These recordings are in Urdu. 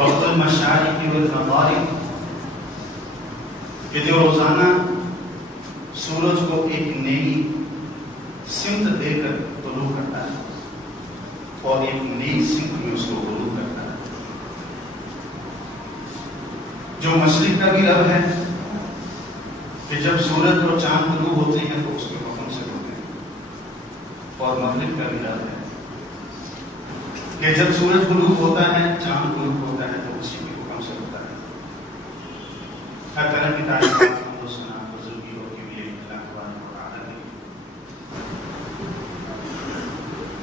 وقت المشارق والمغارب کہ جو روزانہ سورج کو ایک نئی سمت دے کر طلوع کرتا ہے اور ایک نئی سمت میں اس کو غروب کرتا ہے. جو مشرق کا بھی رب ہے کہ جب سورج اور چاند غروب ہوتے ہیں تو اس کے حکم سے ہوتے ہیں، اور مغرب کا بھی رب ہے کہ جب سورج غروب ہوتا ہے چاند غروب ہوتا ہے تو اسی کے حکم سے ہوتا ہے. ہر طرح کی تعریفات کو سنا بزرگی اور کے لیے اللہ تبارک و تعالی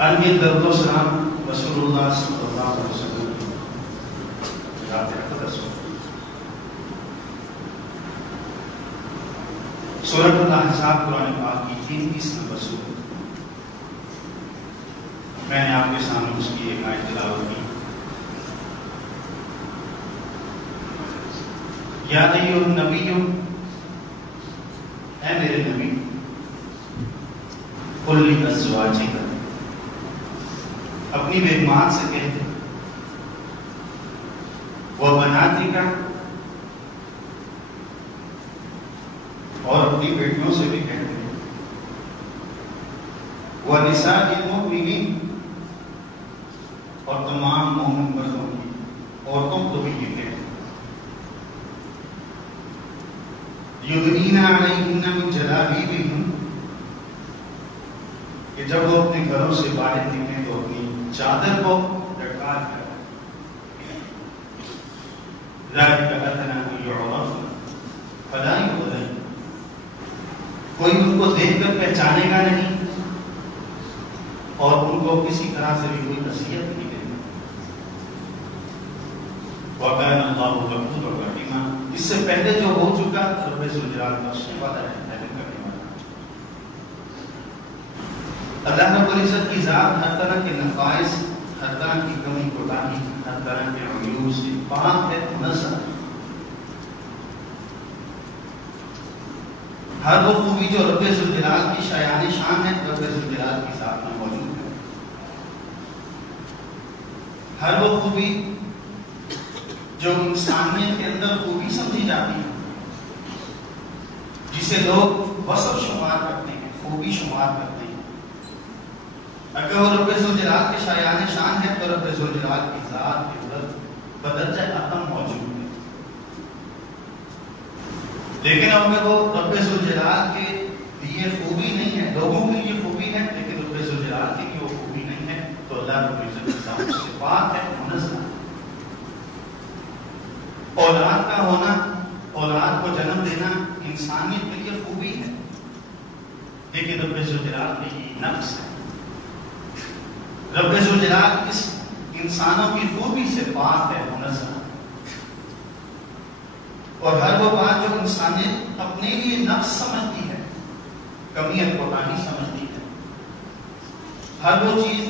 المیل درد و سلام رسول اللہ صلی اللہ علیہ وسلم رات اقدس. سورۃ الاحزاب قرآن پاک کی 33 نمبر سورت. میں نے آپ کے سامنے اس کی ایک آیت تلاوت کی. یا ایھا النبی، اے میرے نبی، قل لازواجک، اپنی بیگمات سے کہہ دے، وبناتک، اور اپنی بیٹیوں سے بھی کہہ دے، ونساء المؤمنین، اور تمام مومن مردوں کی عورتوں کو بھی یہ کہہ دے، یدنین علیہن من جلابیبہن، کہ جب وہ اپنے گھروں سے باہر نکلیں تو اپنی چادر کو لٹکا کر، ذالک ادنی ان یعرفن فلا یؤذین، کوئی ان کو دیکھ کر پہچانے گا نہیں اور ان کو کسی طرح سے بھی کوئی اذیت نہیں دے گا. وَكَانَ اللَّهُ غَفُورًا رَحِيمًا، اس سے پہلے جو ہو چکا رب ذوالجلال بخشنے والا ہے، رحم کرنے والا. اللہ رب العزت کی ذات ہر طرح کے نقائص، ہر طرح کی کمی کوتاہی، ہر طرح کے عیوب سے پاک ہے، منزہ ہے. ہر وہ خوبی جو رب ذوالجلال کی شایان شان ہے رب ذوالجلال کی ذات میں موجود ہے. ہر وہ خوبی جو انسانیت کے اندر خوبی سمجھی جاتی ہے، جسے لوگ وصف شمار کرتے ہیں، خوبی شمار کرتے ہیں، اگر وہ رب ذوالجلال کے شایان شان ہے تو رب ذوالجلال کی ذات کے اندر بدرجہ اتم موجود ہے. لیکن اگر وہ رب ذوالجلال کے لیے خوبی نہیں ہے، لوگوں کے لیے خوبی ہے لیکن رب ذوالجلال کے لیے وہ خوبی نہیں ہے، تو اللہ رب العزت کی ذات اس سے پاک ہے، منزہ ہے. اولاد کا ہونا، اولاد کو جنم دینا انسانیت کے لیے خوبی ہے، لیکن رب ذوالجلال کے لیے نقص ہے. رب ذوالجلال اس انسانوں کی خوبی سے پاک ہے، منزہ ہے. اور ہر وہ بات جو انسانیت اپنے لیے نقص سمجھتی ہے، کمی اور کوتاہی سمجھتی ہے، ہر وہ چیز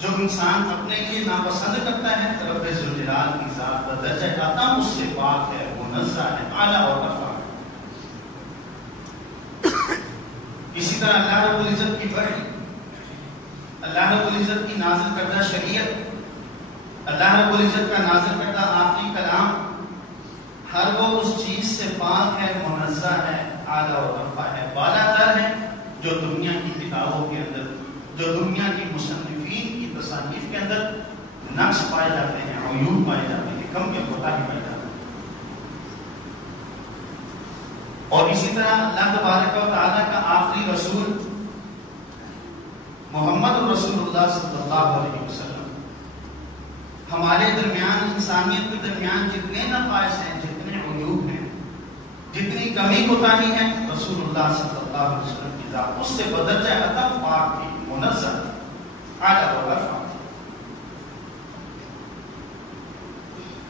جو انسان اپنے لیے ناپسند کرتا ہے، رب ذوالجلال کی ذات بدرجہ اتم اس سے پاک ہے، منزہ ہے، اعلیٰ اور رفیع ہے. اسی طرح اللہ رب العزت کی وحی، اللہ رب العزت کی نازل کردہ شریعت، اللہ رب العزت کا نازل کردہ آخری کلام، ہر وہ اس چیز سے پاک ہے، منزہ ہے، اعلیٰ اور رفیع ہے، بالا تر ہے، جو دنیا کی کتابوں کے اندر، جو دنیا کی مصنفین کی تصانیف کے اندر نقص پائے جاتے ہیں، عیوب پائے جاتے ہیں، کم کے کوتاہی پائے جاتے ہیں. اور اسی طرح اللہ تبارک و تعالیٰ کا آخری رسول محمد رسول اللہ صلی اللہ علیہ وسلم ہمارے درمیان، انسانیت کے درمیان جتنے نقائص ہیں، جتنے عیوب ہیں، جتنی کمی کوتاہی ہے، رسول اللہ صلی اللہ علیہ وسلم کی ذات اس سے بدرجہ اتم پاک تھی، منزہ، اعلیٰ و رفیع.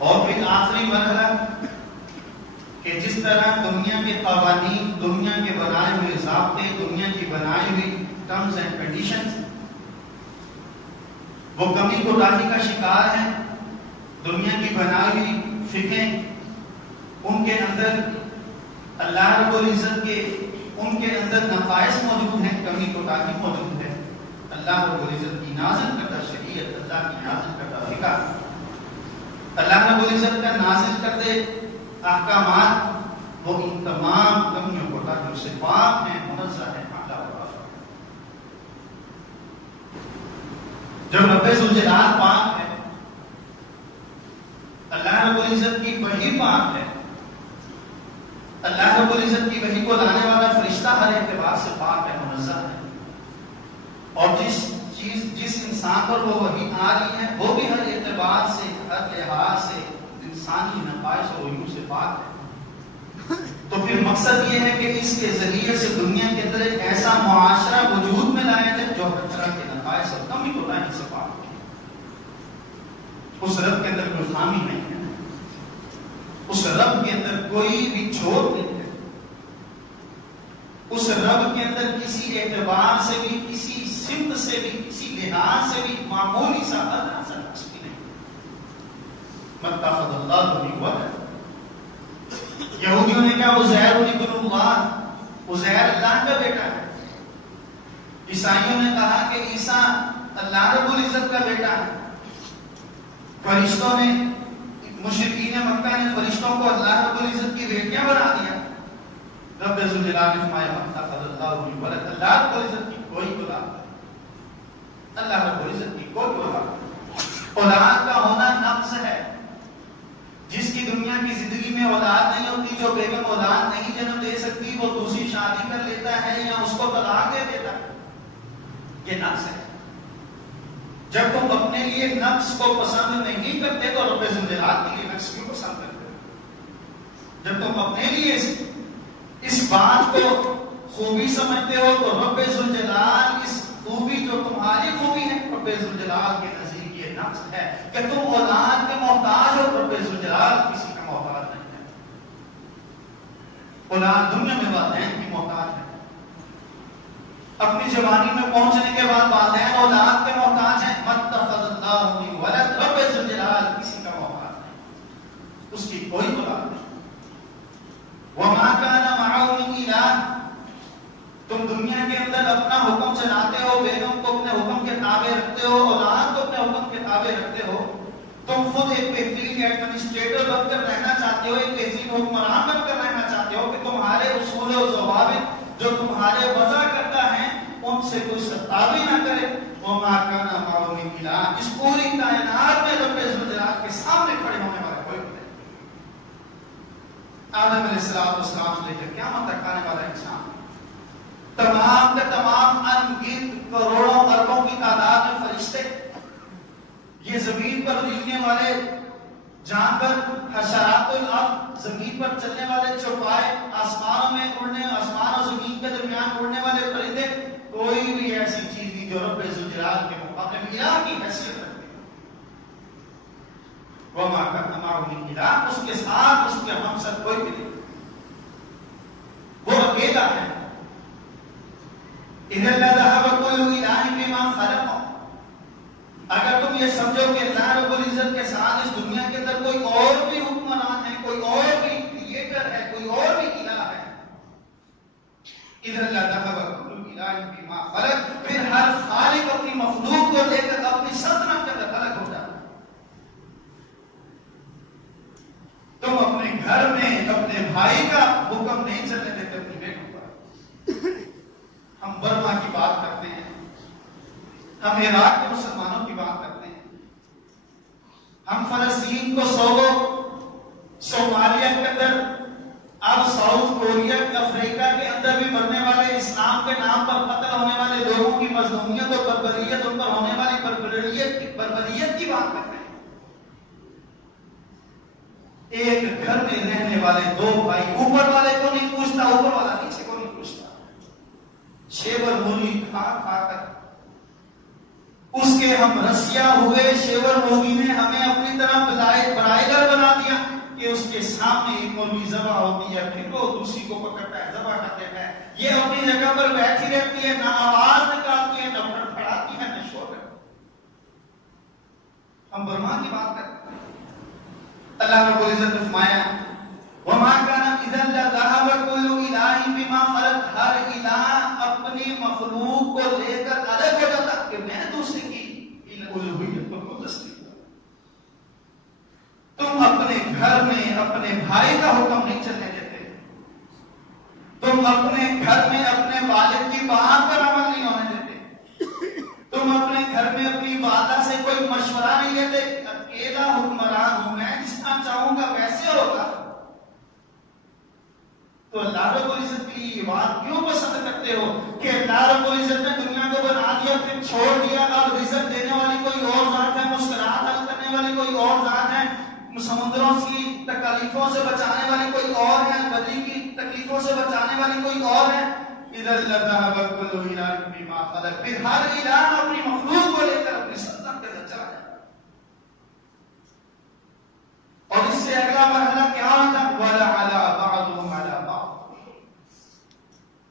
اور پھر آخری مرحلہ کہ جس طرح دنیا کے قوانین، دنیا کے بنائے ہوئے ضابطے، دنیا کی بنائی ہوئی ٹرمز اینڈ کنڈیشنز وہ کمی کوتاہی کا شکار ہیں. دنیا کی بنائی ہوئی فقہیں، ان کے اندر اللہ رب العزت کے ان کے اندر نقائص موجود ہیں، کمی کوتاہی موجود ہے. اللہ رب العزت کی نازل کردہ شریعت، اللہ کی نازل کردہ فقہ، اللہ رب العزت کا نازل کردے احکامات وہ ان تمام کمیوں کو تاکہ اس سے پاک ہیں، منزہ ہے، اعلیٰ و افضل۔ جب رب ذوالجلال پاک ہے، اللہ رب العزت کی وحی پاک ہے، اللہ رب العزت کی وحی کو لانے والا فرشتہ ہر اعتبار سے پاک ہے، منزہ ہے، اور جس انسان پر وہ وحی آ رہی ہے وہ بھی ہر اعتبار سے، ہر لحاظ سے انسانی نقائص اور عیوب سے پاک ہے۔ تو پھر مقصد یہ ہے کہ اس کے ذریعے سے دنیا کے اندر ایک ایسا معاشرہ وجود میں لایا جائے جو ہر طرح کے نقائص اور کمی کوتاہی سے پاک ہے۔ اس رب کے اندر کوئی خامی نہیں ہے، اس رب کے اندر کوئی بھی چھوٹ نہیں ہے، اس رب کے اندر کسی اعتبار سے بھی، کسی سمت سے بھی، کسی لحاظ سے بھی معمولی سا ادنا سا نقص بھی نہیں۔ متخذ اللہ من ولد، یہودیوں نے کہا عزیر ابن اللہ، عزیر اللہ کا بیٹا ہے۔ عیسائیوں نے کہا کہ عیسیٰ اللہ رب العزت کا بیٹا ہے۔ فرشتوں نے، مشرکین مکہ نے فرشتوں کو اللہ رب العزت کی بیٹیاں بنا دیا۔ رب ذوالجلال نے فرمایا متخذ اللہ من ولد، اللہ رب العزت کی کوئی اولاد نہیں، اللہ رب العزت کی کوئی اولاد نہیں۔ اولاد کا ہونا نقص ہے۔ جس کی دنیا کی زندگی میں اولاد نہیں ہوتی، جو بیگم اولاد نہیں جنم دے سکتی، وہ دوسری شادی کر لیتا ہے یا اس کو طلاق دے دیتا ہے، یہ نقص ہے۔ جب تم اپنے لیے نقص کو پسند نہیں کرتے تو رب ذوالجلال کے لیے نقص کیوں پسند کرتے ہو؟ جب تم اپنے لیے اس بات کو خوبی سمجھتے ہو تو رب ذوالجلال اس خوبی جو تمہاری خوبی ہے، رب ذوالجلال کے نزدیک یہ نقص ہے کہ تم اولاد کے محتاج ہو، رب ذوالجلال کسی کا محتاج نہیں ہے۔ اولاد دنیا میں والدین کی محتاج ہے، اپنی جوانی میں پہنچنے کے بعد والدین اولاد کے محتاج ہیں۔ متخذ اللہ من ولد، رب ذوالجلال کسی کا محتاج نہیں، اس کی کوئی اولاد نہیں۔ وما كان معه من الہ، تم دنیا کے اندر اپنا حکم چلاتے ہو، بیگم کو اپنے حکم کے تابع رکھتے ہو، اولاد کو اپنے حکم کے تابع رکھتے ہو، تم خود ایک بہترین ایڈمنسٹریٹر بن کر رہنا چاہتے ہو، ایک بہترین حکمران بن کر رہنا چاہتے ہو کہ تمہارے اصول و ضوابط جو تمہارے وضع کرتا ہے ان سے کوئی ستابی نہ کرے۔ وما كان معه من الہ، اس پوری کائنات میں رب ذوالجلال کے سامنے کھڑے ہونے والا کوئی نہیں۔ آدم علیہ السلام سے لے کر قیامت تک آنے والا انسان، تمام کے تمام انگنت کروڑوں اربوں کی تعداد میں فرشتے، یہ زمین پر رہنے والے جانور، حشرات الارض، زمین پر چلنے والے چوپائے، آسمانوں میں اڑنے، آسمان اور زمین کے درمیان اڑنے والے پرندے، کوئی بھی ایسی چیز نہیں جو رب ذوالجلال کے مقابلے میں الہ کی حیثیت رکھتی ہے۔ وما كان معه من الہ، اس کے ساتھ اس کے ہمسر کوئی بھی نہیں، وہ اکیلا ہے۔ اذا لذهب كل الہ بما خلق، اگر تم یہ سمجھو کہ اللہ رب العزت کے ساتھ اس دنیا کے اندر کوئی اور بھی حکمران ہے، کوئی اور بھی کریٹر ہے، کوئی اور بھی الہ ہے، اذا لذهب كل الہ بما خلق، پھر ہر خالق اپنی مخلوق کو لے کر اپنی سلطنت کے اندر الگ ہو جاتا ہے۔ تم اپنے گھر میں اپنے بھائی کا حکم نہیں چلنے دیتے اپنی بیٹوں پر۔ ہم برما کی بات کرتے ہیں، ہم عراق کے مسلمانوں کی بات کرتے ہیں، ہم فلسطین کو صومالیہ کے اندر، اب ساؤتھ کوریا، افریقہ کے اندر بھی مرنے والے، اسلام کے نام پر قتل ہونے والے لوگوں کی مظلومیت اور بربریت، ان پر ہونے والی بربریت کی بات کرتے ہیں۔ ایک گھر میں رہنے والے دو بھائی، اوپر والے کو نہیں پوچھتا، اوپر والا نیچے کو نہیں پوچھتا، شیور مولی کھا کھا کر اس کے ہم رسیا ہوئے، شیور مولی نے ہمیں اپنی طرح برائیدر بنا دیا کہ اس کے سامنے ایک مرغی ذبح ہوتی ہے، پھر وہ دوسری کو پکڑتا ہے، ذبح کر دیتا ہے، یہ اپنی جگہ پر بیٹھی رہتی ہے، نہ آواز نکالتی ہے، نہ پھڑپھڑاتی ہے، نہ شور کرتی ہے۔ ہم برما کی بات کرتے ہیں۔ اللہ رب العزت نے فرمایا وما كان اذا لذهب كل الہ بما خلق، ہر الہ اپنی مخلوق کو لے کر الگ ہو جاتا کہ میں دوسرے کی الوہیت کو تسلیم کروں۔ تم اپنے گھر میں اپنے والد کی بات پر عمل نہیں ہونے دیتے، تم اپنے گھر میں اپنی والدہ سے کوئی مشورہ نہیں لیتے، اکیلا حکمران ہوں میں، جس طرح چاہوں گا ویسے ہوگا. تو اللہ رب العزت کی یہ بات کیوں پسند کرتے ہو کہ اللہ رب العزت نے دنیا کو بنا دیا پھر چھوڑ دیا، اب رزق دینے والی کوئی اور ذات ہے، مشکلات حل کرنے والی کوئی اور ذات ہے، سمندروں کی تکلیفوں سے بچانے والی کوئی اور ہے، بدی کی تکلیفوں سے بچانے والی کوئی اور ہے. اذا لذهب كل اله بما خلق، پھر ہر الہ اپنی مخلوق کو لے کر اپنی سلطنت کے اندر چلا جائے. اور اس سے اگلا مرحلہ کیا ہوتا ہے؟ وَلَعَلَى بَعْضُهُمْ عَلَى بَعْضٍ،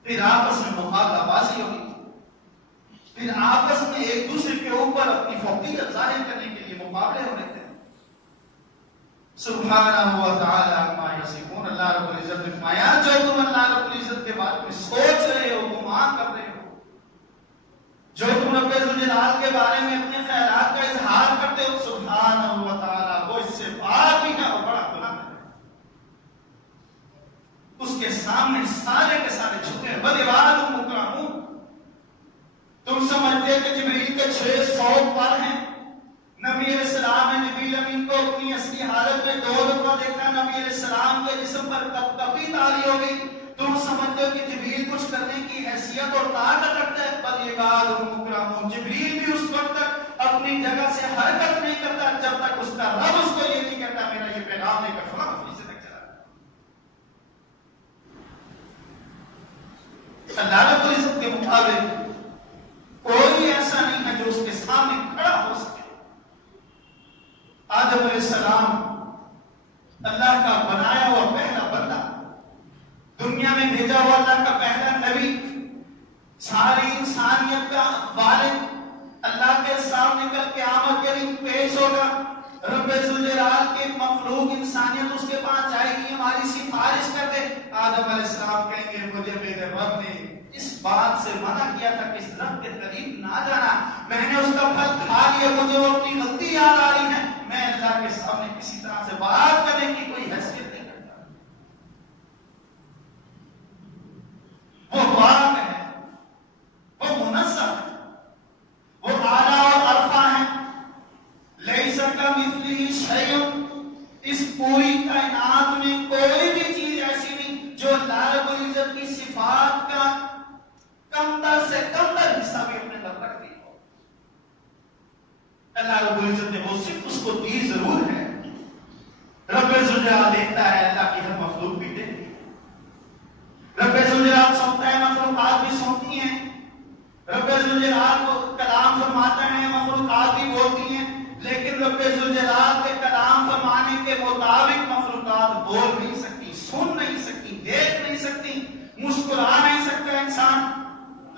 پھر آپس میں مقابلہ بازی ہوگی، پھر آپس میں ایک دوسرے کے اوپر اپنی فوقیت ظاہر کرنے کے لیے مقابلے ہو رہے تھے. سبحانہ و تعالی عما یصفون، اللہ رب العزت نے فرمایا جو تم اللہ رب العزت کے بارے میں سوچ رہے ہو، گمان کر رہے ہو، جو تم رب ذوالجلال کے بارے میں اپنے خیالات کا اظہار کرتے ہو، سبحانہ و تعالی وہ اس سے پاک بھی ہے اور بڑا بلند ہے. اس کے سامنے سارے کے سارے جھکے ہیں. بل عباد مکرمون، تم سمجھتے کہ جبریل کے 600 پر ہیں. نبی علیہ السلام نے جبریل امین کو اپنی اصلی حالت میں 2 دفعہ دیکھا، نبی علیہ السلام کے جسم پر کب کبھی تاری ہو گئی. تم سمجھتے ہو کہ جبریل کچھ کرنے کی حیثیت اور طاقت رکھتا ہے. بل عباد مکرمون، جبریل بھی اس وقت تک اپنی جگہ سے حرکت نہیں کرتا جب تک اس کا رب اس کو یہ نہیں کہتا میرا یہ پیغام لے کر فلاں فیصد تک چلا. اللہ رب العزت کے مطابق کوئی ایسا نہیں ہے جو اس کے سامنے کھڑا ہو سکے. آدم علیہ السلام اللہ کا بنایا ہوا پہلا بندہ، دنیا میں بھیجا ہوا اللہ کا پہلا نبی، ساری انسانیت کا والد، اللہ کے سامنے کل قیامت کے دن پیش ہوگا. رب ذوالجلال کے مخلوق انسانیت اس کے پاس جائے گی، ہماری سفارش کر دے. آدم علیہ السلام کہیں گے مجھے میرے رب نے اس بات سے منع کیا تھا کہ اس رب کے قریب نہ جانا، میں نے اس کا پھل کھا لیا، مجھے وہ اپنی غلطی یاد آ رہی ہے، میں اللہ کے سامنے کسی طرح سے بات کرنے کی کوئی حیثیت نہیں کرتا. وہ پاک ہے، وہ منزہ ہے، وہ اعلیٰ اور عرفہ ہے. لیس کمثلہ شیء، اس پوری کائنات میں کوئی بھی چیز ایسی نہیں جو اللہ رب العزت کی صفات کا کم تر سے کم تر حصہ بھی اپنے اندر رکھتی ہو. اللہ رب العزت نے وہ صرف اس کو دی ضرور ہے. رب ذوالجلال دیکھتا ہے، اللہ کی ہر مخلوق بھی دیکھتی ہے. رب ذوالجلال سنتا ہے، مخلوقات بھی سنتی ہیں. رب ذوالجلال کو کلام فرماتا ہے، مخلوقات بھی بولتی ہیں. لیکن رب ذوالجلال کے کلام فرمانے کے مطابق مخلوقات بول نہیں سکتی، سن نہیں سکتی، دیکھ نہیں سکتی، مسکرا نہیں سکتا انسان.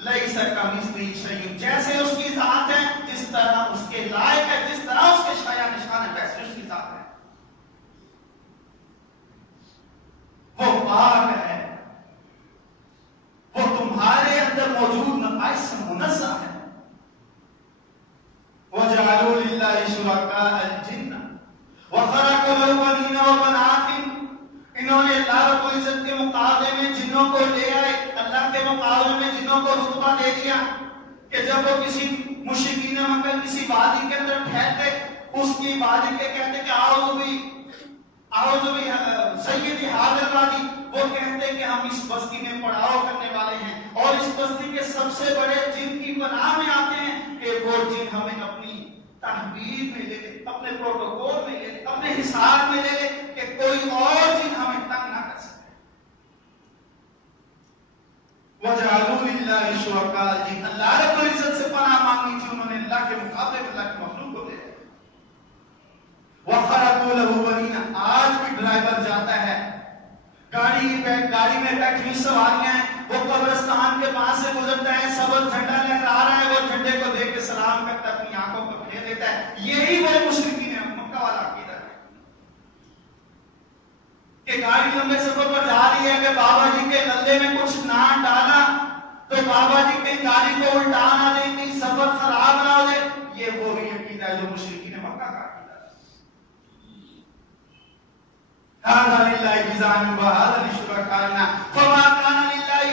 لیس کمثلہ شیء، جیسے اس کی ذات ہے، جس طرح اس کے لائق ہے، جس طرح اس کے شایع نشان ہے، ویسے اس کی ذات ہے. وہ پاک ہے، وہ تمہارے اندر موجود نقائص سے منزہ ہے. وَجَعَلُوا لِلَّهِ شُرَكَاءَ الْجِنَّ وَخَلَقُوا لَهُ بَنِينَ وَبَنَاتٍ، انہوں نے اللہ رب العزت کے مقابلے میں جنوں کو لے آئے، اللہ کے مقابلے میں جنوں کو رتبہ دے دیا کہ جب وہ کسی مشرکین مکہ کسی وادی کے اندر ٹھہرتے، اس کی وادی کے کہتے کہ اعوذ بی سید ھذا الوادی، وہ کہتے کہ ہم اس بستی میں پڑاؤ کرنے والے ہیں اور اس بستی کے سب سے بڑے جن کی پناہ میں آتے ہیں کہ وہ جن ہمیں اپنی تحویل میں لے لے، اپنے پروٹوکول میں لے لے، اپنے حساب میں لے لے کہ کوئی اور جن ہمیں تنگ نہ کر سکے. وَجَعَلُوا لِلَّهِ شُرَكَاءَ الْجِنَّ، اللہ رب العزت سے پناہ مانگی تھی انہوں نے اللہ کے مقابلے میں اللہ کی مخلوق کو دے دیا. وَخَلَقُوا لَهُ بَنِينَ، آج بھی ڈرائیور جاتا ہے، گاڑی میں بیٹھی سواریاں ہیں، وہ قبرستان کے پاس سے گزرتا ہے، سبز جھنڈا لہرا رہا ہے، وہ جھنڈے کو دیکھ کے سلام کرتا ہے، اپنی آنکھوں کو پھیر دیتا ہے. یہی وہ مشرکین ہیں، مکہ والا عقیدہ ہے کہ گاڑی لمبے سفر پر جا رہی ہے کہ بابا جی کے گلے میں کچھ نہ ڈالا تو بابا جی کے گاڑی کو الٹا نہ دیں، کہیں سفر خراب نہ ہو جائے. یہ وہی عقیدہ ہے جو مشرکین مکہ کا عقیدہ ہے. هذا لله بزعم وهذا لشركائنا فما كان لله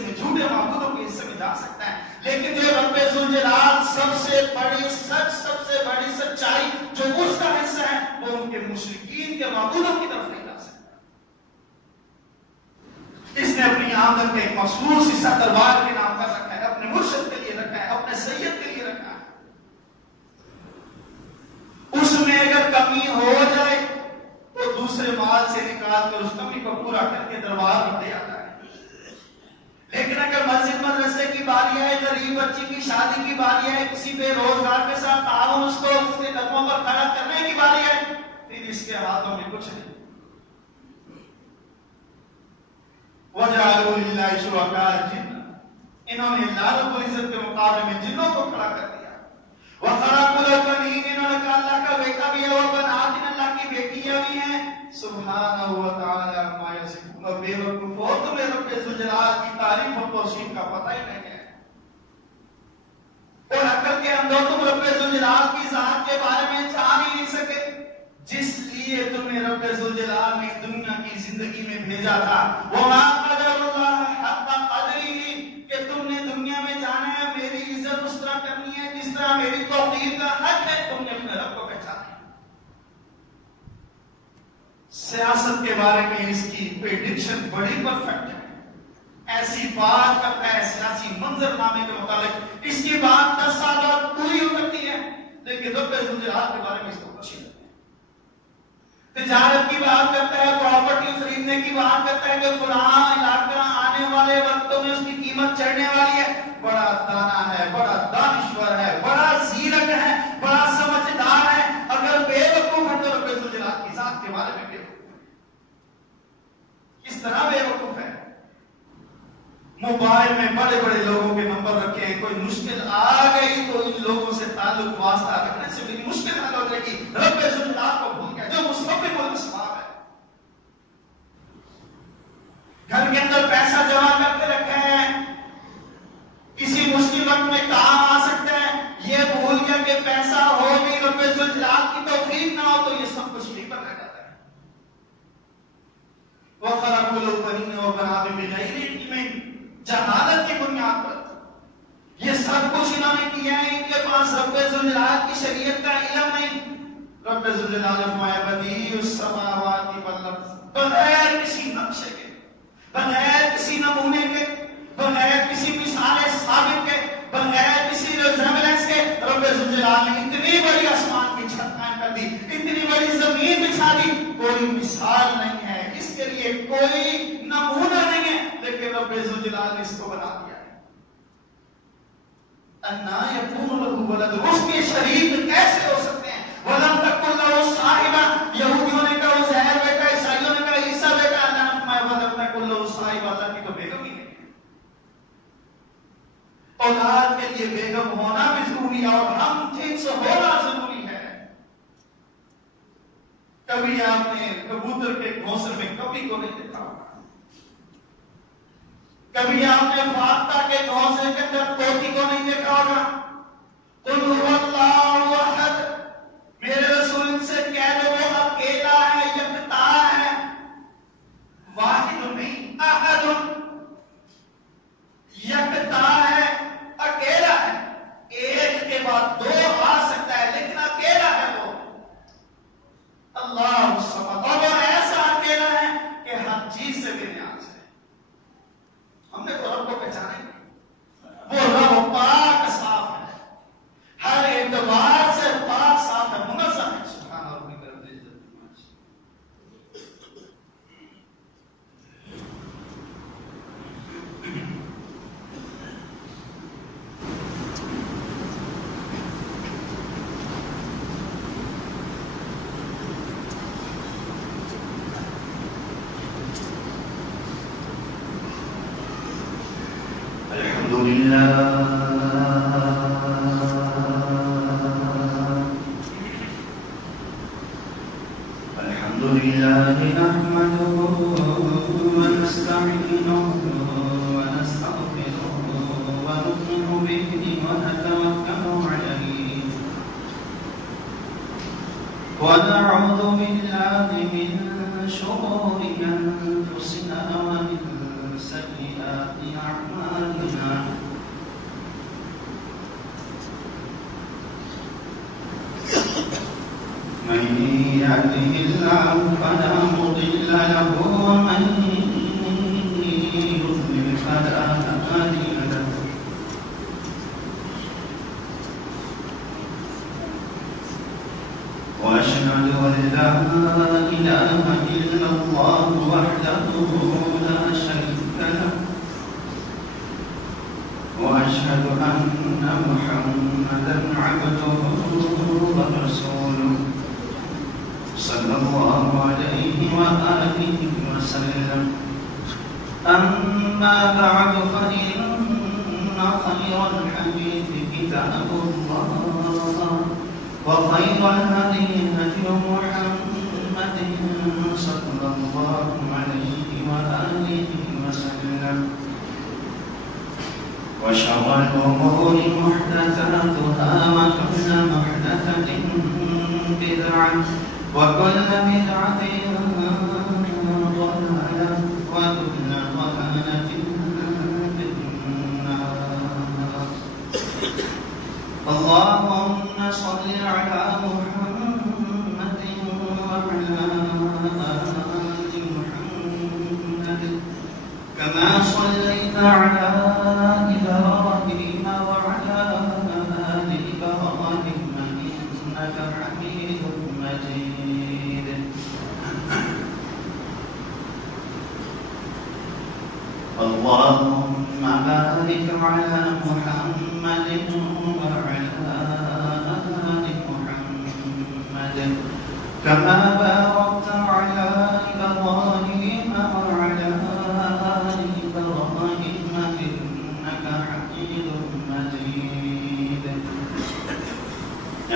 حصے میں، جھوٹے معبودوں کے حصے میں جا سکتا ہے، لیکن جو رب ذوالجلال سب سے بڑی سچ، سب سے بڑی سچائی جو اس کا حصہ ہے، وہ ان کے مشرکین کے معبودوں کی طرف نہیں جا سکتا۔ اس نے اپنی آمدن کا ایک مخصوص حصہ دربار کے نام پر رکھا ہے، اپنے مرشد کے لیے رکھا ہے، اپنے سید کے لیے رکھا ہے۔ اس میں اگر کمی ہو جائے تو دوسرے مال سے نکال کر اس کمی کو پورا کر کے دربار میں دے آتا ہے۔ لیکن اگر مسجد مدرسے کی باری ہے، غریب بچی کی شادی کی باری ہے، کسی بے روزگار کے ساتھ تعاون اس کو اس کے قدموں پر کھڑا کرنے کی باری ہے، پھر اس کے ہاتھوں میں کچھ نہیں۔ وَجَعَلُوا لِلَّهِ شُرَكَاءَ الْجِنَّ، انہوں نے اللہ رب العزت کے مقابلے میں جنوں کو کھڑا کر دیا۔ وَخَلَقُوا لَهُ بَنِينَ، انہوں نے کہا اللہ کا بیٹا بھی ہے اور بنات اللہ کی بیٹیاں بھی ہیں۔ سبحانہ وتعالی عما یصفون، بے وقوف ہو، تمہیں رب ذوالجلال کی تعریف و توصیف کا پتہ ہی نہیں ہے، اور عقل کے اندر تم رب ذوالجلال کی ذات کے بارے میں جان ہی نہیں سکے، جس لیے تمہیں رب ذوالجلال نے دنیا کی زندگی میں بھیجا تھا۔ وَمَا قَدَرُ اللَّهَ حَقَّ قَدْرِهِ، کہ تم نے دنیا میں جانا ہے میری عزت اس طرح کرنی ہے جس طرح میری توقیر کا حق ہے، تم نے اپنے رب کو پہچانا ہے۔ سیاست کے بارے میں اس کی پریڈکشن بڑی پرفیکٹ ہے، ایسی بات کرتا ہے سیاسی منظر نامے کے متعلق، اس کی بات 10 سال بعد پوری ہو سکتی ہے، لیکن رب ذوالجلال کے بارے میں اس کو کچھ نہیں۔ تجارت کی بات کرتا ہے، پراپرٹی خریدنے کی بات کرتا ہے کہ فلاں علاقہ آنے والے وقتوں میں اس کی قیمت چڑھنے والی ہے، بڑا دانا ہے، بڑا دانشور ہے، بڑا زیرک ہے، بڑا سمجھدار ہے۔ اگر بے وقوف ہے تو رب ذوالجلال کی ذات کے بارے میں بے وقوف ہے۔ کس طرح بے وقوف ہے؟ موبائل میں بڑے بڑے لوگوں کے نمبر رکھے ہیں، کوئی مشکل آ گئی تو ان لوگوں سے تعلق واسطہ رکھنے سے بھی مشکل حل ہو جائے گی۔ رب ذوالجلال کو بھول گیا جو مسبب الاسباب ہے۔ گھر کے اندر پیسہ جمع کرتے رکھے ہیں، کسی مشکل وقت میں کام آ سکتا ہے، یہ بھول گیا کہ پیسہ ہو بھی رب ذوالجلال کی توفیق نہ ہو تو یہ سب کچھ نہیں پر رہ جاتا ہے۔ وَخَلَقُوا لَهُ بَنِينَ وَبَنَاتٍ بِغَيْرِ عِلْمٍ، جہالت کی بنیاد پر یہ سب کچھ انہوں نے کیا ہے، ان کے پاس رب ذوالجلال کی شریعت کا علم نہیں۔ رب ذوالجلال فرمایا بدیع السماوات والارض، بغیر کسی نقشے کے، بغیر کسی نمونے کے، بغیر کسی مثال ثابت کے، بغیر کسی ریزیمبلنس کے، رب ذوالجلال نے اتنی بڑی آسمان کی چھت قائم کر دی، اتنی بڑی زمین بچھا دی، کوئی مثال نہیں ہے، اس کے لیے کوئی نمونہ نہیں ہے، لیکن رب ذوالجلال نے اس کو بنا دیا ہے۔ اَنَّا يَكُونُ لَهُ وَلَدٌ، اس کے شریک کیسے ہو سکتے ہیں؟ وَلَمْ تَكُنْ لَهُ صَاحِبَةٌ، یہودیوں نے کہا عزیر بیٹا، عیسائیوں نے کہا عیسیٰ بیٹا، اللہ نے فرمایا وَلَمْ تَكُنْ لَهُ صَاحِبَةٌ، اللہ کی تو بیگم ہی نہیں ہے۔ اولاد کے لیے بیگم ہونا بھی ضروری ہے اور ہم جنس ہونا ضروری ہے۔ کبھی آپ نے کبوتر کے گھونسلے میں کبھی کو نہیں دیکھا ہوگا، کبھی آپ نے فاختہ کے گھونسلے کے اندر طوطی کو نہیں دیکھا ہوگا۔ قُلْ هُوَ اللَّهُ أَحَدٌ، میرے رسول سے کہہ دو وہ اکیلا ہے، یکتا ہے، واحد نہیں، احد، یکتا ہے، اکیلا ہے، ایک کے بعد دو آ سکتا ہے لیکن اکیلا ہے وہ اللہ الصمد، اور وہ ایسا اکیلا ہے کہ ہر چیز سے بے نیاز ہے۔ ہم نے تو رب کو پہچانا ہی نہیں، وہ رب پاک صاف ہے، ہر اعتبار سے پاک صاف ہے، منزہ ہے، سبحان ربی رب العزت۔ الحمد لله نحمده ونستعينه ونستغفره ونؤمن به ونتوكل عليه ونعوذ بالله من شرور أنفسنا ومن سيئات أعمالنا من يهده الله فلا مضل له ومن يضلل فلا هادي له وأشهد أن لا إله إلا الله وحده لا شريك له وأشهد أن محمدا عبده ورسوله صلى الله عليه وآله وسلم أما بعد فإن خير الحديث كتاب الله وخير الهدي هدي محمد صلى الله عليه وآله وسلم وشر الأمور محدثاتها وكل محدثة بدعة وكل بدعة ضلالة وكل ضلالة في النار. اللهم صل على محمد وعلى آل محمد كما صليت على إبراهيم وعلى آل إبراهيم إنك حميد مجيد. اللهم بارك على محمد وعلى آل محمد كما باركت على إبراهيم وعلى آل إبراهيم إنك حميد مجيد.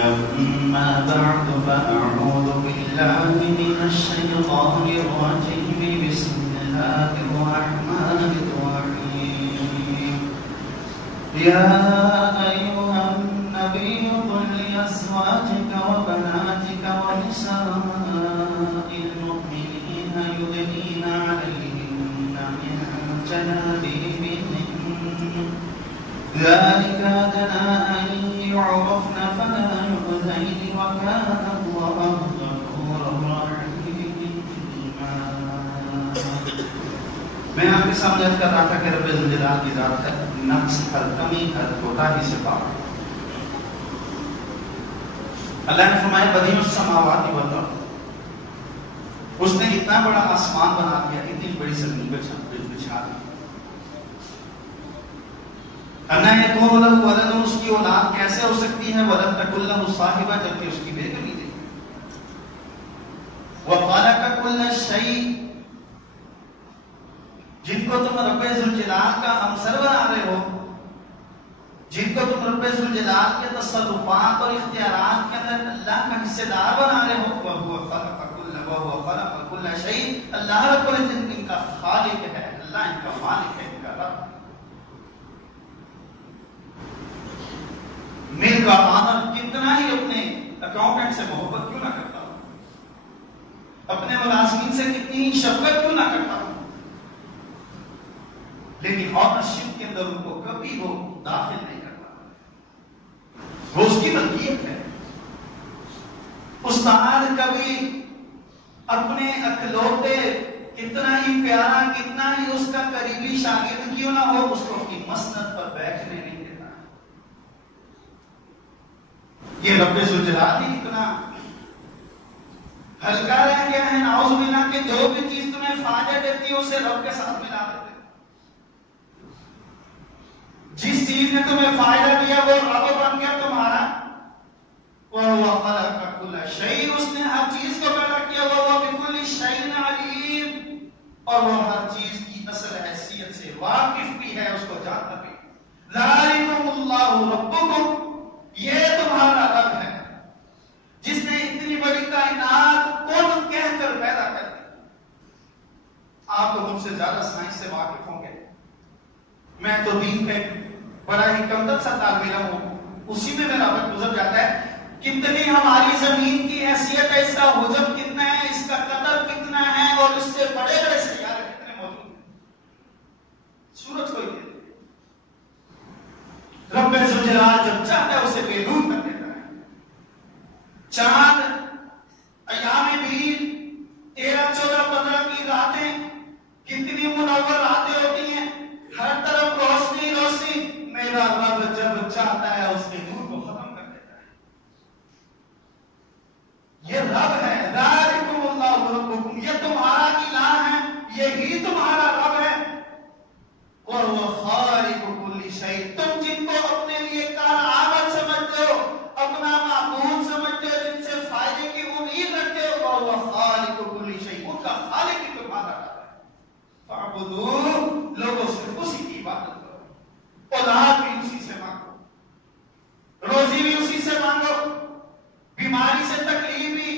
أما بعد فأعوذ بالله من الشيطان الرجيم. بسم الله الرحمن الرحيم. يا أيها النبي قل لأزواجك وبناتك ونساء المؤمنين يدنين عليهن من جلابيبهن ذلك أدنى أن يعرفن فلا يؤذين وكان الله غفورا رحيما. میں آپ کے سامنے کر رہا تھا کہ رب ذوالجلال کی ذات ہے نقص ہر کمی ہر کوتاہی سے پاک. اللہ نے فرمایا بدیع السماوات والارض، اس نے اتنا بڑا آسمان بنا دیا، اتنی بڑی زمین بچھا دی. انا یکون لہ ولد، اس کی اولاد کیسے ہو سکتی ہے؟ ولم تکن لہ صاحبہ، جبکہ اس کی بیٹی نہیں تھی. وخلق کل شیء، جن کو تم رب ذوالجلال کا ہمسر بنا رہے ہو، جن کو تم رب ذوالجلال کے تصرفات اور اختیارات کے اندر اللہ کا حصے دار بنا رہے ہو، وَهُوَ خَلَقَ كُلَّ شَيْءٍ، اللہ رب العزت ان کا خالق ہے، اللہ ان کا مالک ہے، ان کا رب. میرے کا آنر کتنا ہی اپنے اکاؤنٹنٹ سے محبت کیوں نہ کرتا ہوں، اپنے ملازمین سے کتنی ہی شفقت کیوں نہ کرتا ہوں، لیکن آنرشپ کے اندر ان کو کبھی وہ داخل نہیں کرتا. وہ اس کی ملکیت ہے. استاد کبھی اپنے اکلوتے کتنا ہی پیارا، کتنا ہی اس کا قریبی شاگرد کیوں نہ ہو، اس کو اپنی مسند پر بیٹھنے نہیں دیتا. یہ رب ذوالجلال ہی اتنا ہلکا رہ گیا ہے نعوذ باللہ کہ جو بھی چیز تمہیں فائدہ دیتی ہے اسے رب کے ساتھ ملا دیتے. جس چیز نے تمہیں فائدہ دیا وہ رب بن گیا تمہارا. وَهُوَ خَلَقَ كُلَّ شَيْءٍ، اس نے ہر چیز کو پیدا کیا. وَهُوَ بِكُلِّ شَيْءٍ عَلِيمٌ، اور وہ ہر چیز کی اصل حیثیت سے واقف بھی ہے، اس کو جانتا بھی. ذَلِكُمُ اللَّهُ رَبُّكُمْ، یہ تمہارا رب ہے جس نے اتنی بڑی کائنات کن کہہ کر پیدا کر دی. آپ لوگ مجھ سے زیادہ سائنس سے واقف ہوں گے. میں تو دین پہ بڑا ہی کمتر سا طالب علم ہوں، اسی میں میرا وقت گزر جاتا ہے. کتنی ہماری زمین کی حیثیت ہے، اس کا حجم کتنا ہے، اس کا قطر کتنا ہے، اور اس سے بڑے بڑے سیارے کتنے موجود ہیں. سورج کو ہی دے رب ذوالجلال جب چاہتا ہے اسے بے نور کر دیتا ہے. چاند منور راتیں ہوتی ہیں، ہر طرف روشنی روشنی، میرا رب جب چاہتا ہے اس کے نور کو ختم کر دیتا ہے۔ یہ رب ہے، ذالکم اللہ ربکم، یہ تمہارا الہ ہے، یہی تمہارا رب ہے۔ وَهُوَ خَالِقُ كُلِّ شَيْءٍ، تم جن کو اپنے لیے کارآمد سمجھتے ہو، اپنا معبود سمجھتے ہو، جن سے فائدے کی امید رکھتے ہو، وَهُوَ خَالِقُ كُلِّ شَيْءٍ، ان کا خالق ہی تمہارا رب ہے۔ فَاعْبُدُوهُ، لوگوں صرف اسی کی عبادت کرو، اولاد بھی اسی سے مانگو، روزی بھی اسی سے مانگو، بیماری سے تکلیف بھی،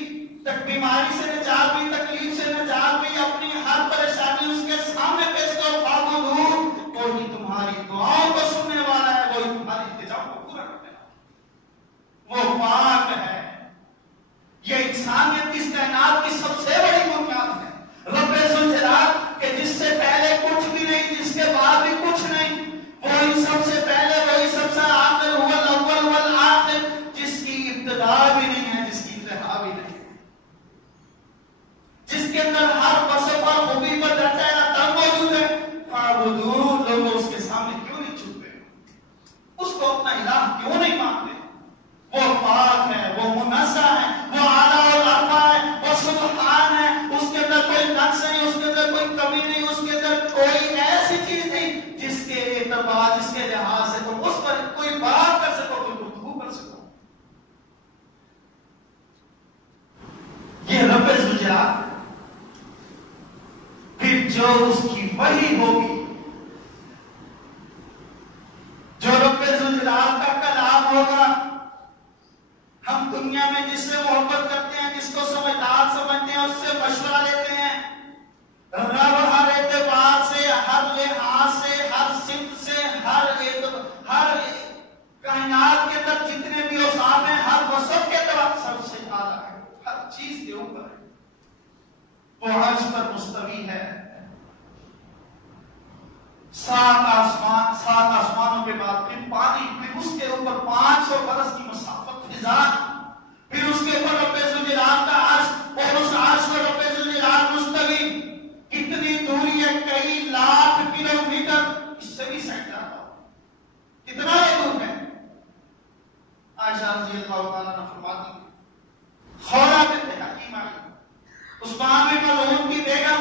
بیماری سے نجات بھی، تکلیف سے نجات بھی، اپنی ہر پریشانی اس کے سامنے پیش کرو۔ فَاعْبُدُوهُ، وہی تمہاری دعاؤں کو سننے والا ہے، وہی تمہاری التجاؤں کو پورا کرنے والا ہے، وہ پاک ہے۔ یہ انسانیت کی، اس کائنات کی سب سے بڑی بنیاد ہے، رب ذوالجلال کہ جس سے پہلے کچھ بھی نہیں، جس کے بعد بھی کچھ نہیں، وہی سب سے پہلے، وہی سب سے آخر، هو الاول والآخر، جس کی ابتدا بھی نہیں ہے، جس کی انتہا بھی نہیں ہے، جس کے اندر ہر وصف اور خوبی پر درجہ اعلیٰ موجود ہے۔ فَاعْبُدُوهُ، لوگوں اس کے سامنے کیوں نہیں جھکتے، اس کو اپنا الہ کیوں نہیں مانتے؟ وہ پاک ہے، وہ منزہ ہے، وہ اعلیٰ اور ارفع ہے، وہ سبحان ہے، اس کے اندر کوئی نقص نہیں، اس کے اندر کوئی کمی نہیں، اس کے اندر کوئی ایسی چیز نہیں جس کے اعتبار، جس کے لحاظ سے تم اس پر کوئی بات کر سکو، کوئی گفتگو کر سکو۔ یہ رب ذوالجلال، پھر جو اس کی وحی ہوگی، جو رب ذوالجلال کا کلام ہوگا، ہم دنیا میں جس سے محبت کرتے ہیں، جس کو سمجھدار سمجھتے ہیں، اس سے مشورہ لیتے ہیں، رب ہر اعتبار سے، ہر لحاظ سے، ہر سمت سے، ہر کائنات کے اندر جتنے بھی اوصاف ہیں، ہر وصف کے اعتبار سب سے اعلیٰ ہے، ہر چیز کے اوپر ہے، وہ عرش پر مستوی ہے، سات آسمانوں کے بعد پھر پانی، پھر اس کے اوپر 500 برس کی مسافت فضا، پھر اس کے اوپر رب ذوالجلال کا عرش، اور اس عرش پر رب ذوالجلال مستوی، کتنی دوری ہے، کئی لاکھ کلومیٹر، اس سے بھی سینکڑا کتنا دور ہے۔ عائشہ رضی اللہ تعالیٰ عنہ فرماتی ہیں، خولہ بنت حکیم عثمان بن مظعون کی بیگم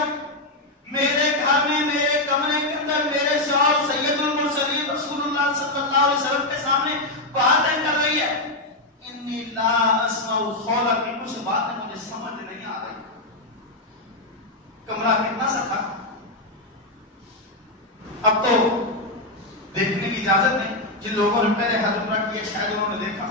میرے گھر میں، میرے کمرے کے اندر، میرے شوہر سید المرسلین رسول اللہ صلی اللہ علیہ وسلم کے سامنے باتیں کر رہی ہے، انی لا اسمع خولہ کی کچھ باتیں مجھے سمجھ نہیں آ رہی۔ کمرہ کتنا سا تھا، اب تو دیکھنے کی اجازت نہیں، جن لوگوں نے پہلے حج عمرہ کیا شاید انہوں نے دیکھا،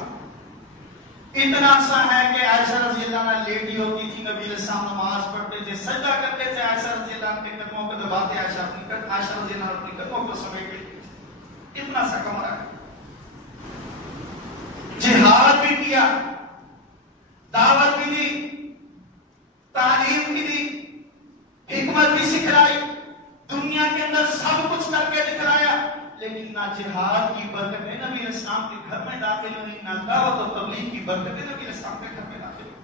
اتنا سا ہے کہ عائشہ رضی اللہ عنہ لیٹی ہوتی تھی، نبی علیہ السلام نماز پڑھتے تھے، سجدہ کرتے تھے، عائشہ رضی اللہ عنہ کے قدموں کو دباتے، عائشہ رضی اللہ عنہ اپنی قدموں کو سمیٹ لیتی، اتنا سا کمرہ ہے۔ جہاد بھی کیا، دعوت بھی دی، تعلیم بھی دی، حکمت بھی سکھلائی، دنیا کے اندر سب کچھ کر کے دکھلایا، لیکن نہ جہاد کی برکتیں نبی علیہ السلام کے گھر میں داخل ہوئی، نہ دعوت و تبلیغ کی برکتیں نبی علیہ السلام کے گھر میں داخل ہوئی۔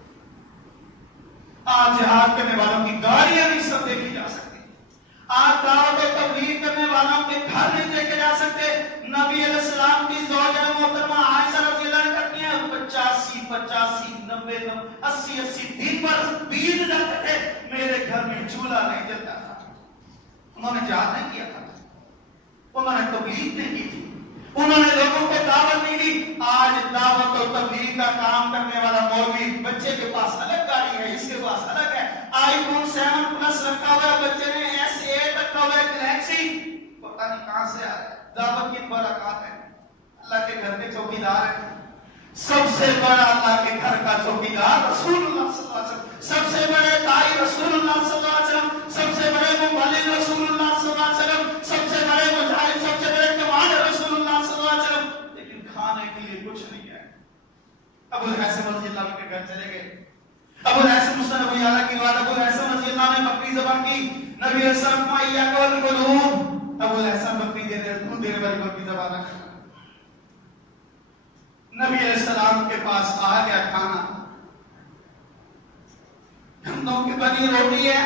آج جہاد کرنے والوں کی گاڑیاں نہیں سب دیکھی جا سکتی، آج دعوت و تبلیغ کرنے والوں کے گھر نہیں دیکھے جا سکتے۔ نبی علیہ السلام کی زوجہ محترمہ عائشہ رضی اللہ عنہ کرتی ہیں 85 90 80 دن پر بیت جاتے تھے، میرے گھر میں چولہا نہیں جلتا تھا۔ انہوں نے جہاد نہیں کیا تھا، انہوں نے تبلیغ نہیں کی تھی، انہوں نے لوگوں کو دعوت نہیں دی۔ آج دعوت و تبلیغ کا کام کرنے والا مولوی، بچے کے پاس الگ گاڑی ہے، اس کے پاس الگ ہے، آئی فون 7 پلس رکھا ہوا ہے، بچے نے S8 رکھا ہوا ہے، گلیکسی پتہ نہیں کہاں سے آ رہا ہے۔ دعوت کی برکات ہے، اللہ کے گھر کے چوکیدار ہے، سب سے بڑا اللہ کے گھر کا چوکیدار رسول اللہ صلی اللہ علیہ وسلم، سب سے بڑے داعی رسول اللہ صلی اللہ علیہ وسلم، سب سے بڑے مبلغ رسول اللہ صلی اللہ علیہ وسلم، سب سے بڑے مجاہد، سب سے بڑے کمانڈر رسول اللہ صلی اللہ علیہ وسلم، لیکن کھانے کے لیے کچھ نہیں ہے۔ ابو الحسن رضی اللہ عنہ کے گھر چلے گئے، ابو الحسن مسند ابو یعلا کی روایت، ابو الحسن رضی اللہ عنہ نے بکری ذبح کی، نبی علیہ السلام کو ایاک والحلوم، ابو الحسن بکری دودھ دینے والی بکری ذبح نہ کرنا۔ نبی علیہ السلام کے پاس آ گیا کھانا، گندوں کی بنی روٹی ہے،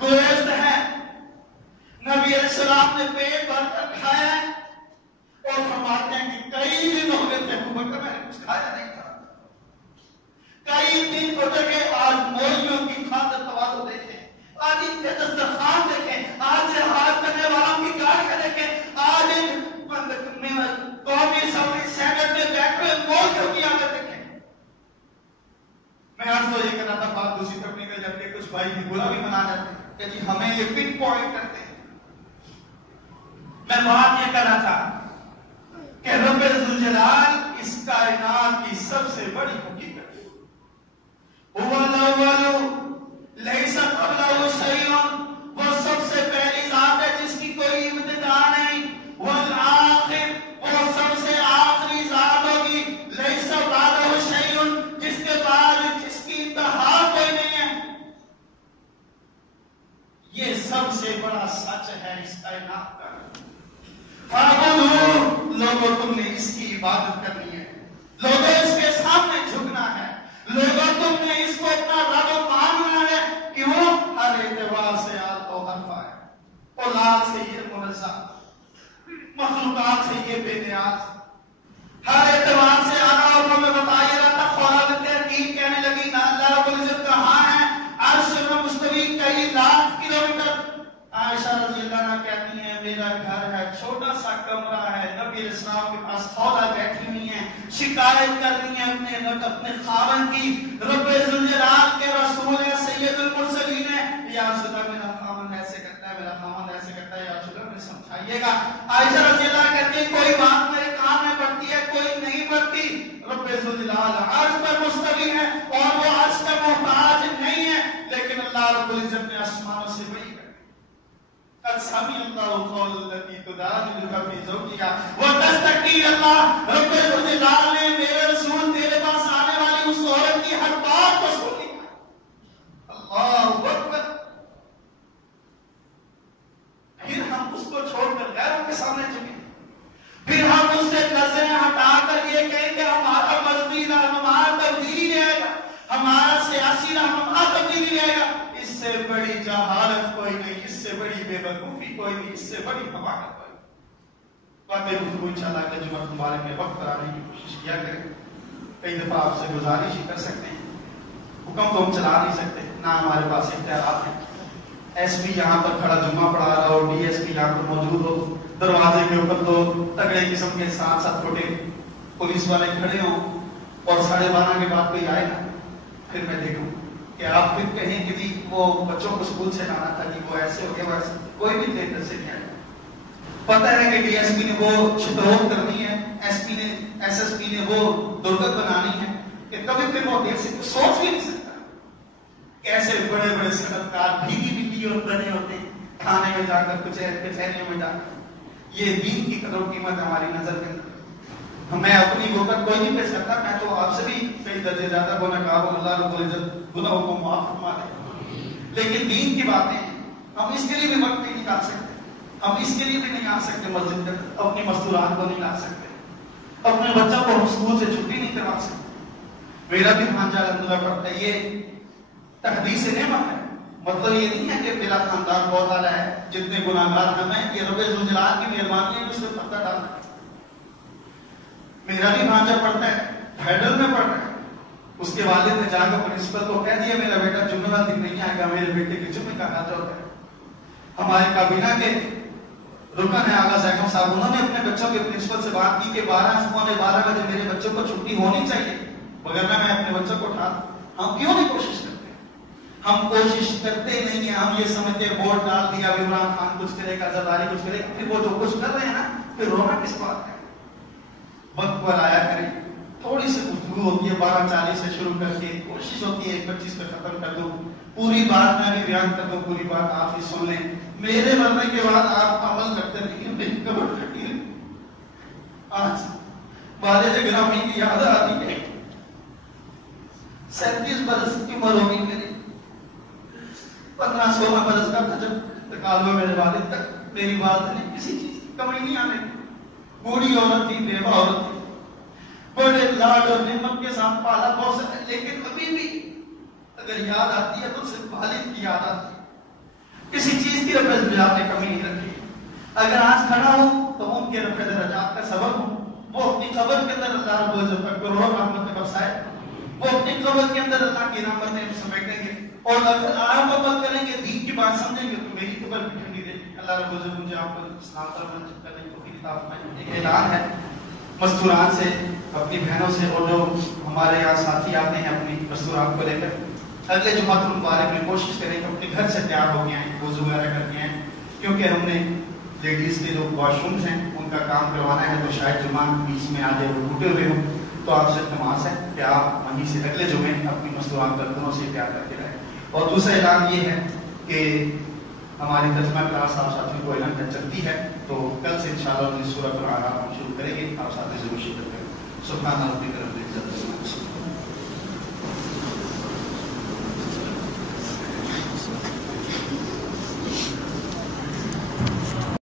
گوشت ہے، نبی علیہ السلام نے پیٹ بھر کر کھایا ہے اور فرماتے ہیں کہ کئی دن ہو گئے تھے ابو بکر میں نے کچھ کھایا نہیں تھا. کئی دن گزر گئے. آج مولیوں کی خاطر تواضع دیکھیں, آج ان کے دسترخوان دیکھیں, آج جہاد کرنے والوں کی گاڑیاں دیکھیں, آج قومی اسمبلی سینٹ میں بیٹھے ہوئے مولیوں کی عادت دیکھیں. میں آج تو یہ کہنا تھا, بات دوسری طرف نکل جاتی ہے, کچھ بھائی بھی برا بھی منا جاتے ہیں کہ جی ہمیں یہ پن پوائنٹ کرتے ہیں. میں بات یہ کہنا تھا کہ رب ذوالجلال اس کائنات کی سب سے بڑی حقیقت ہے. هو الاول ليس قبله شيء, وہ سب سے پہلی ذات ہے جس کی کوئی ابتدا نہیں. والآخر, وہ سب سے آخری ذات ہوگی. ليس بعده شيء, جس کے بعد جس کی انتہا کوئی نہیں ہے. یہ سب سے بڑا سچ ہے اس کائنات کا. فَاعْبُدُوا, لوگوں تم نے اس کی عبادت کرنی ہے, لوگوں اس کے سامنے جھکنا ہے, لوگوں تم نے اس کو اپنا رب ماننا ہے. کیوں؟ ہر اعتبار سے آل و حرفہ ہے, اولاد سے یہ منزہ, مخلوقات سے یہ بے نیاز, ہر اعتبار سے آنا. اور میں بتایا رہا تھا خواب تحقیق کہنے لگی نا اللہ رب العزت کہاں ہے, عرش میں مستوی کئی لاکھ کلومیٹر. عائشہ رضی اللہ عنہ کہتی ہیں میرا گھر ہے, چھوٹا سا کمرہ ہے, نبی علیہ السلام کے پاس خولا بیٹھی ہوئی ہیں, شکایت کر رہی ہیں اپنے خاوند کی. رب ذوالجلال کے رسول ہے, سید المرسلین ہے, یا رسول اللہ میرا خاوند ایسے کرتا ہے, میرا خاوند ایسے کرتا ہے, یا رسول اللہ مجھے سمجھائیے گا. عائشہ رضی اللہ عنہ کہتی ہے کوئی بات میرے کان میں پڑتی ہے, کوئی نہیں پڑتی. رب ذوالجلال عرش پر مستوی ہے اور وہ عرش کا محتاج نہیں ہے, لیکن اللہ رب العزت نے آسمانوں سے بڑی قد سمع اللہ قول التي تجادلك في زوجها وتشتكي اللہ. رب الجلال نے میرے رسول تیرے پاس آنے والی اس عورت کی ہر بات کو سن لیا. اللہ اکبر. پھر ہم اس کو چھوڑ کر غیروں کے سامنے جھکیں, پھر ہم اس سے نظریں ہٹا کر یہ کہیں کہ ہمارا مذہبی رہنما تبدیلی رہے گا, ہمارا سیاسی رہنما تبدیلی رہے گا. اس سے بڑی جہالت کوئی نہیں, اس سے بڑی بے وقوفی کوئی نہیں, اس سے بڑی حماقت کوئی نہیں. باتیں گفتگو انشاءاللہ کے جمعہ مبارک میں وقت کرانے کی کوشش کیا کریں. کئی دفعہ آپ سے گزارش ہی کر سکتے ہیں, حکم تو ہم چلا نہیں سکتے, نہ ہمارے پاس اختیارات ہیں. ایس پی یہاں پر کھڑا جمعہ پڑھا رہا ہو, ڈی ایس پی یہاں پر موجود ہو, دروازے کے اوپر تو تگڑے قسم کے 7-7 فٹے پولیس والے کھڑے ہوں اور 12:30 کے بعد کوئی آئے نا, پھر میں دیکھوں کہ آپ پھر کہیں کہ جی وہ بچوں کو اسکول سے لانا تھا, جی وہ ایسے ہو گیا, وہ ایسے, کوئی بھی لیٹر سے نہیں آیا. پتہ ہے کہ ڈی ایس پی نے وہ چھتروک کرنی ہے, ایس پی نے ایس ایس پی نے وہ درگت بنانی ہے, کہ کبھی پھر وہ دیر سے سوچ بھی نہیں سکتا. کیسے بڑے بڑے صنعتکار بھیگی بھیگی اور بنے ہوتے ہیں, کھانے میں جا کر کچہریوں میں جا کر. یہ دین کی قدر و قیمت ہماری نظر کے اندر. میں اپنی وقت کوئی نہیں پیش کرتا, میں تو آپ سے بھی کئی درجے زیادہ گنہگار ہوں, اللہ رب العزت گناہوں کو معاف فرما دے. لیکن دین کی باتیں ہم اس کے لیے بھی وقت نہیں نکال سکتے, ہم اس کے لیے بھی نہیں آ سکتے مسجد میں, اپنی مستورات کو نہیں لا سکتے, اپنے بچوں کو ہم اسکول سے چھٹی نہیں کروا سکتے. میرا بھی بھانجا الحمدللہ پڑھتا ہے, یہ تحدیث نعمت ہے. مطلب یہ نہیں ہے کہ میرا خاندان بہت اعلیٰ ہے, جتنے گناہگار ہمیں, یہ رب ذوالجلال کی مہربانی ہے, اس میں پردہ ڈالنا ہے. میرا بھی بھانجا پڑھتا ہے, فیڈرل میں پڑھ رہا ہے, اس کے والد نے جا کر پرنسپل کو کہہ دیا میرا بیٹا جمعہ والے دن نہیں آئے گا, میرے بیٹے کے جمعے کا حاجت ہوتا ہے. ہمارے کابینہ کے رکن ہے آغا زیکم صاحب, انہوں نے اپنے بچوں کے پرنسپل سے بات کی کہ 12:15 بجے میرے بچوں کو چھٹی ہونی چاہیے, وگرنہ میں اپنے بچوں کو اٹھا. ہم کیوں نہیں کوشش کرتے؟ ہم کوشش کرتے نہیں ہیں. ہم یہ سمجھتے ہیں ووٹ ڈال دیا, عمران خان کچھ کرے گا, زرداری کچھ کرے گا, پھر وہ جو کچھ کر رہے ہیں نا, پھر رونا کس بات ہے؟ وقت پر آیا کریں. تھوڑی سی گفتگو ہوتی ہے 12:40 سے شروع کر کے, کوشش ہوتی ہے 1:25 پہ ختم کر دوں. پوری بات میں بھی بیان کر دوں, پوری بات آپ ہی سن لیں. میرے مرنے کے بعد آپ عمل کرتے رہیے, میری قبر کٹی ہے. آج والد گرامی کی یاد آتی ہے. 37 برس کی عمر ہوگی میری, 15-16 برس کا تھا جب انتقال ہوا میرے والد تک. میری والد نے کسی چیز کی کمی نہیں آنے دی. بوڑھی عورت تھی, بیوہ عورت تھی, بڑے لاڈ اور نعمت کے ساتھ پالا بہت سے, لیکن ابھی بھی اگر یاد آتی ہے تو صرف والد کی یاد آتی ہے. کسی چیز کی رفع درجات میں کمی نہیں رکھی. اگر آج کھڑا ہوں تو ان کے رفع درجات کا سبب ہوں. وہ اپنی قبر کے اندر اللہ رب العزت پر کروڑوں رحمتیں برسائے. وہ اپنی قبر کے اندر اللہ کی رحمتیں سمیٹیں گے. اور اگر آپ عمل کریں گے, دین کی بات سمجھیں گے, تو میری قبر بھی ٹھنڈی رہے گی. اللہ رب العزت مجھے آپ کو اسلام پر منتخب کرنے کی کتاب میں ایک اعلان ہے مستورات سے, اپنی بہنوں سے, اور جو ہمارے یہاں ساتھی آتے ہیں اپنی مستورات کو لے کر, اگلے جمعہ المبارک میں کوشش کریں کہ اپنے گھر سے تیار ہو کے آئیں, وضو وغیرہ کر کے آئیں, کیونکہ ہم نے لیڈیز کے جو واش رومز ہیں ان کا کام کروانا ہے. تو شاید جمعہ بیچ میں آ جائے وہ ٹوٹے ہوئے ہوں, تو آپ سے التماس ہے کہ آپ وہیں سے اگلے جمعے اپنی مستورات برتنوں سے تیار کر کے لائیں. اور دوسرا اعلان یہ ہے کہ ہماری ترجمہ کلاس آپ ساتھیوں کو اعلان کر چلتی ہے, تو کل سے انشاءاللہ سورۃ الاعراف ہم شروع کریں گے. آپ ساتھی ضرور شرکت کریں. سبحان ربک رب العزت عما یصفون.